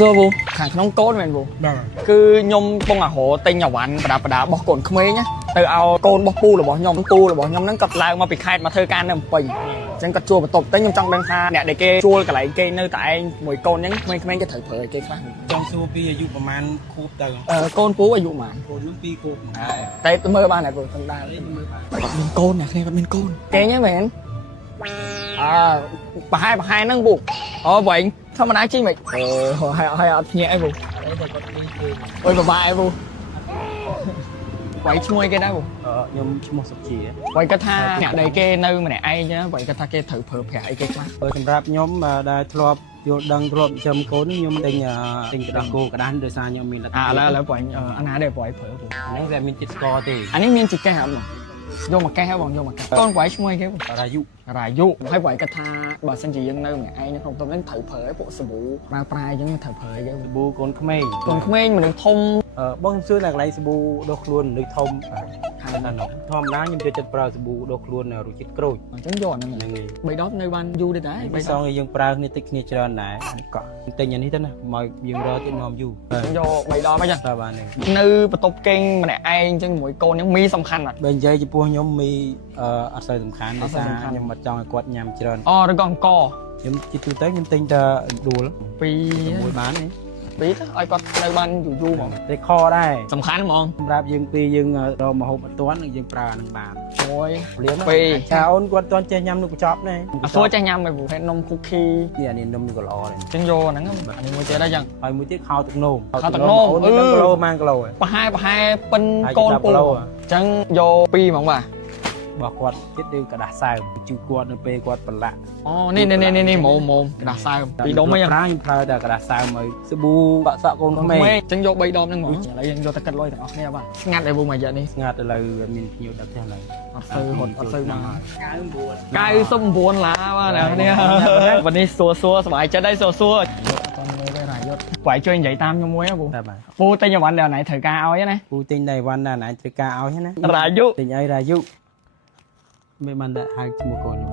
សួរពូខាងក្នុងកូនមែនពូគឺខ្ញុំពងអារោទិញអាវ៉ាន់ប្រដាប់របស់កូនក្មេងណាទៅឲ្យកូនរបស់ពូរបស់ខ្ញុំហ្នឹងគាត់ឡើងមកពីខេត្តមកធ្វើការនៅភ្នំពេញអញ្ចឹងគាត់ជួលបន្ទប់តែខ្ញុំចង់ដឹងថាអ្នកដែលគេជួលកន្លែងគេនៅតែឯងមួយកូនហ្នឹងក្មេងៗគេត្រូវប្រើគេខ្លះចង់សួរពីអាយុប្រហែលខួបទៅកូនពូអាយុប៉ុន្មានកូនខ្ញុំ2ខួបតែមើលបានតែពូទាំងដែរគាត់មានកូនអ្នកគ្នាគាត់មានកូនគេហ្នឹងមែនប្រហែលហ្នឹងពូអូវែងធម្មតាជីមិនហើយអត់ភ្ញាក់អីពូអូយបបាយពូវ៉ៃឈ្មោះគេដែរពូខ្ញុំឈ្មោះសុជាវ៉ៃគាត់ថាអ្នកដែលគេនៅម្នាក់ឯងចឹងវ៉ៃគាត់ថាគេត្រូវប្រើប្រាស់អីគេខ្លះសម្រាប់ខ្ញុំដែលធ្លាប់យល់ដឹងធ្លាប់ចិញ្ចឹមកូនខ្ញុំទិញកដាស់គោកដាស់ដោយសារខ្ញុំមានលទ្ធភាពឥឡូវវ៉ៃអាណាដែលវ៉ៃប្រើពូអានេះវាមានចិត្តស្ករទេអានេះមានជីកេះអត់យកមកកេះហ៎បងយកមកកេះកូនវ៉ៃឈ្មោះគេរាយុហើយវ៉ៃគាត់ថាបើសិនជាយើងនៅម្នាក់ឯងនៅក្នុងតុបហ្នឹងត្រូវប្រើពួកសាប៊ូប្រើអញ្ចឹងត្រូវប្រើយើងសាប៊ូកូនក្មេងមនុស្សធំបងសួរនៅកន្លែងសាប៊ូដុសខ្លួនមនុស្សធំខាងណានោះធម្មតាខ្ញុំចូលចិត្តប្រើសាប៊ូដុសខ្លួនរសជាតិក្រូចអញ្ចឹងយកអាហ្នឹង3ដបនៅបានយូរទេតែ3សងយើងប្រើគ្នាតិចគ្នាច្រើនដែរកក់ទិញអានេះទៅណាមកយើងរកទៀតនាំយូរយក3ដបអញ្ចឹងតើបាននៅបន្ទប់គេងម្នាក់ឯងអញ្ចឹងមួយកូនហ្នឹងមីសំខាន់អត់បើនិយាយចំពោះខ្ញុំមីអត់សូវសំខាន់ដោយសារខ្ញុំអត់ចង់ឲ្យគាត់ញ៉ាំច្រើនឬក៏អង្គខ្ញុំជាទូទៅខ្ញុំទិញតែដួល2បានទេ2ទៅឲ្យគាត់នៅបានយូរហ្មងតែខដែរសំខាន់ហ្មងសម្រាប់យើងពីរយើងរកម្ហូបអត់ទាន់យើងប្រើអានឹងបាន1 2ចាអូនគាត់ទាន់ចេះញ៉ាំនឹងកញ្ចប់ដែរអត់ស្រួលចេះញ៉ាំទេព្រោះហេតុនំ cookie នេះនំនេះក៏ល្អដែរអញ្ចឹងយកហ្នឹងនេះមួយទៀតដែរចឹងហើយមួយទៀតខោទឹកនោមអូន1គីឡូម៉ានគីឡូប្រហែលប៉ិនកូនពូអញ្ចឹងយក2ហ្មងបាទរបស់គាត់ចិត្តឬกระดาษសើមជូរគាត់នៅពេលគាត់ប្រឡាក់នេះម៉ូកระดาษសើម2ដុំហ្នឹងខ្ញុំប្រើតែกระดาษសើមឲ្យសាប៊ូបាក់សក់កូនក្មេងអញ្ចឹងយក3ដុំហ្នឹងហ្មងឥឡូវយើងយកទៅកាត់លុយទាំងអស់គ្នាបាទស្ងាត់ឯវងមួយរយៈនេះស្ងាត់ឥឡូវមានភ្ញៀវដល់ផ្ទះឡើយអត់សូវមក99ឡាបាទអ្នកនេះวันนี้សួរសប្បាយចិត្តហើយសួរអត់មើលទេរាយុទ្ធបាយជួយនិយាយតាមខ្ញុំមួយពូពូទិញអីវ៉ាន់ដែលណៃត្រូវការឲ្យណាពូទិញតែអីវ៉ាន់ដែលណៃត្រូវការឲ្យណារាយុទិញអីរាយុមិនបានដាក់ហៅឈ្មោះកូនខ្ញុំ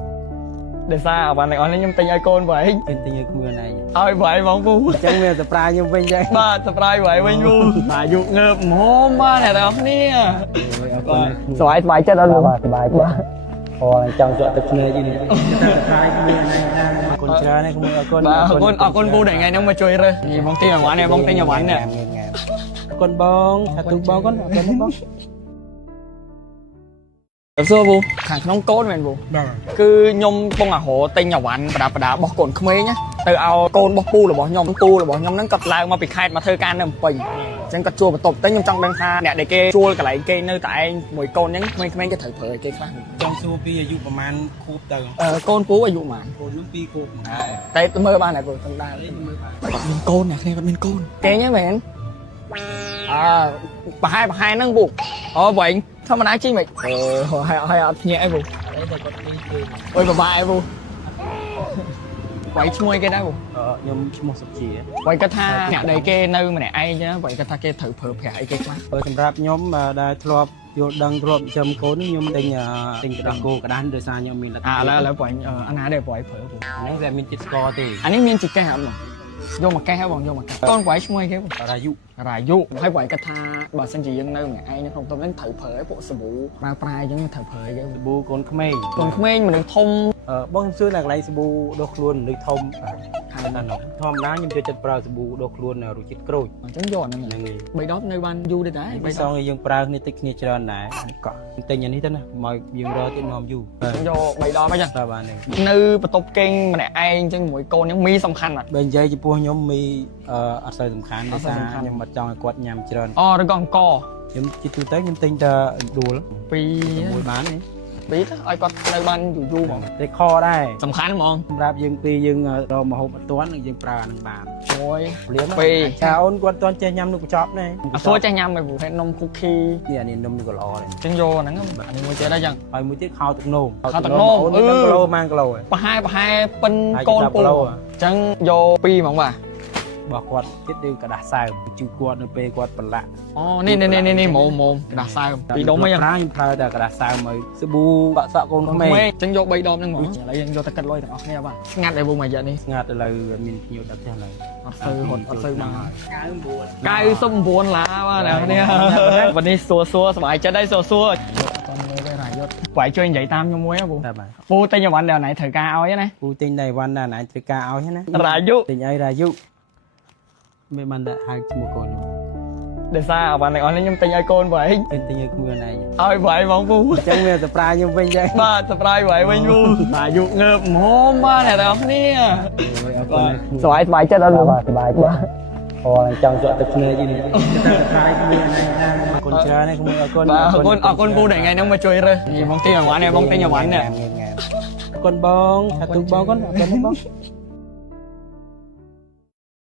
ដោយសារអវ៉ាន់ទាំងអស់នេះខ្ញុំទិញឲ្យកូនវ៉ៃទិញឲ្យខ្លួនឯងឲ្យវ៉ៃបងពូអញ្ចឹងវាសប្រាខ្ញុំវិញចឹងបាទសប្រាវ៉ៃវិញពូអាយុងើបហ្មងបាទអ្នកទាំងអស់គ្នាសប្បាយចិត្តអត់បាទសប្បាយបាទអូចង់ជាប់ទឹកភ្នែកនេះតែសប្រាខ្លួនឯងដែរអរគុណច្រើនណាស់អរគុណអរគុណពូដែលថ្ងៃហ្នឹងមកជួយរើសនេះបងទិញអវ៉ាន់នេះបងទិញអវ៉ាន់នេះអរគុណបងថាទូបងអរគុណបងសួរពូខាងក្នុងកូនមែនពូគឺខ្ញុំពងអារោទិញអាវ៉ាន់ប្រដាប់របស់កូនក្មេងណាទៅឲ្យកូនរបស់ពូរបស់ខ្ញុំហ្នឹងគាត់ឡើងមកពីខេត្តមកធ្វើការនៅភ្នំពេញអញ្ចឹងគាត់ជួលបន្ទប់តែខ្ញុំចង់ដឹងថាអ្នកដែលគេជួលកន្លែងគេនៅតែឯងមួយកូនហ្នឹងក្មេងៗគេត្រូវប្រើគេខ្លះចង់សួរពីអាយុប្រហែលខួបទៅកូនពូអាយុប៉ុន្មានកូនខ្ញុំ2ខួបតែមើលបានតែពូទាំងដែរគាត់មានកូនអ្នកគ្នាគាត់មានកូនគេហ្នឹងមែនប្រហែលហ្នឹងពូអូវែងធម្មតាជីមិនហើយអត់ភ្ញាក់អីពូអូយបបាយពូវ៉ៃឈ្មោះគេដែរពូខ្ញុំឈ្មោះសុជាវ៉ៃគាត់ថាអ្នកដែលគេនៅម្នាក់ឯងចឹងវ៉ៃគាត់ថាគេត្រូវប្រើប្រាស់អីគេខ្លះសម្រាប់ខ្ញុំដែលធ្លាប់យល់ដឹងធ្លាប់ចិញ្ចឹមកូនខ្ញុំទិញកដាស់គោកដាស់ដោយសារខ្ញុំមានលទ្ធភាពឥឡូវវ៉ៃអាណាដែលវ៉ៃប្រើពូអានេះវាមានចិត្តស្ករទេអានេះមានជីកេះអត់បងយកមកកេះហ៎បងយកមកកេះកូនវ៉ៃឈ្មោះគេរាយុហើយវ៉ៃគាត់ថាបើសិនជាយើងនៅម្នាក់ឯងនៅក្នុងតុបហ្នឹងត្រូវប្រើពួកសាប៊ូប្រើអញ្ចឹងត្រូវប្រើយើងសាប៊ូកូនក្មេងមនុស្សធំបងសួរនៅកន្លែងសាប៊ូដុសខ្លួនមនុស្សធំខាងណានោះធម្មតាខ្ញុំចូលចិត្តប្រើសាប៊ូដុសខ្លួនរសជាតិក្រូចអញ្ចឹងយកអាហ្នឹង3ដបនៅបានយូរទេតែ3សងយើងប្រើគ្នាតិចគ្នាច្រើនដែរកក់ទិញអានេះទៅណាមកយើងរកទៀតនាំយូរយក3ដបអញ្ចឹងតើបាននៅបន្ទប់គេងម្នាក់ឯងអញ្ចឹងមួយកូនហ្នឹងមីសំខាន់អត់បើនិយាយចំពោះខ្ញុំមីអត់សូវសំខាន់ដោយសារខ្ញុំអត់ចង់ឲ្យគាត់ញ៉ាំច្រើនឬក៏អង្គខ្ញុំជាទូទៅខ្ញុំទិញតែដួល2បានទេ2ទៅឲ្យគាត់នៅបានយូរហ្មងតែខដែរសំខាន់ហ្មងសម្រាប់យើងពីរយើងរកម្ហូបអត់ទាន់យើងប្រើអានឹងបាន1 2ចាអូនគាត់ទាន់ចេះញ៉ាំនឹងកញ្ចប់ដែរអត់ស្រួលចេះញ៉ាំទេព្រោះហេតុនំ cookie នេះនំនេះក៏ល្អដែរអញ្ចឹងយកហ្នឹងនេះមួយទៀតដែរចឹងហើយមួយទៀតខោទឹកនោមអូន1គីឡូម៉ានគីឡូប្រហែលប៉ិនកូនពូអញ្ចឹងយក2ហ្មងបាទ บกวดคิดดูกระดาษทรายจูกวดในเปกวดปละ อ๋อนี่หมูกระดาษทรายปีดมไม่ยัง ร้านพาแต่กระดาษทรายมาสบู่บะสะโกนขม ไม่จังโยกใบดอมจังหมออะไรยังโยตะกัดลอยแต่ออกเนี่ยป่ะงัดไอ้บุ้งมาเยอะนี่ งาดอะไรมีอยู่ดับเท่าไร อดซื้อหดอดซื้อมากายส้มบวนล้าว่าแล้วเนี่ยวันนี้ซัวสบายจะได้ซัวตอนนี้ได้หลายยศไหวช่วยใหญ่ตามยมวยอ่ะบุ้ง ได้ไหม ปูเตยวันแล้วไหนเถอะกาเอาใช่ไหม ปูติงในวันไหนตริกาเอาใช่ไหม รายุ ติงไอรายุไม่มันได้หายจมูกโกน เดี๋ยวซาวันไหนออนแล้วยังเตยโกนไหว เป็นติงไอมือไหน เอาไหวมองปู จังเมื่อสปรายยังเป็นยัง บ้าสปรายไหวไว้ยูอายุเงิบโมบ้าเนี่ยแต่เนี่ยสบายจะแล้วสบายบ้า พอจังจะตะเนยยินสปรายมือไหนคนเชื่อเนี่ยคนคนปูไหนไงน้องมาช่วยเลยนี่บางทีอย่างหวานเนี่ยบางทีอย่างหวานเนี่ย con bông, thằng tụi bông con bông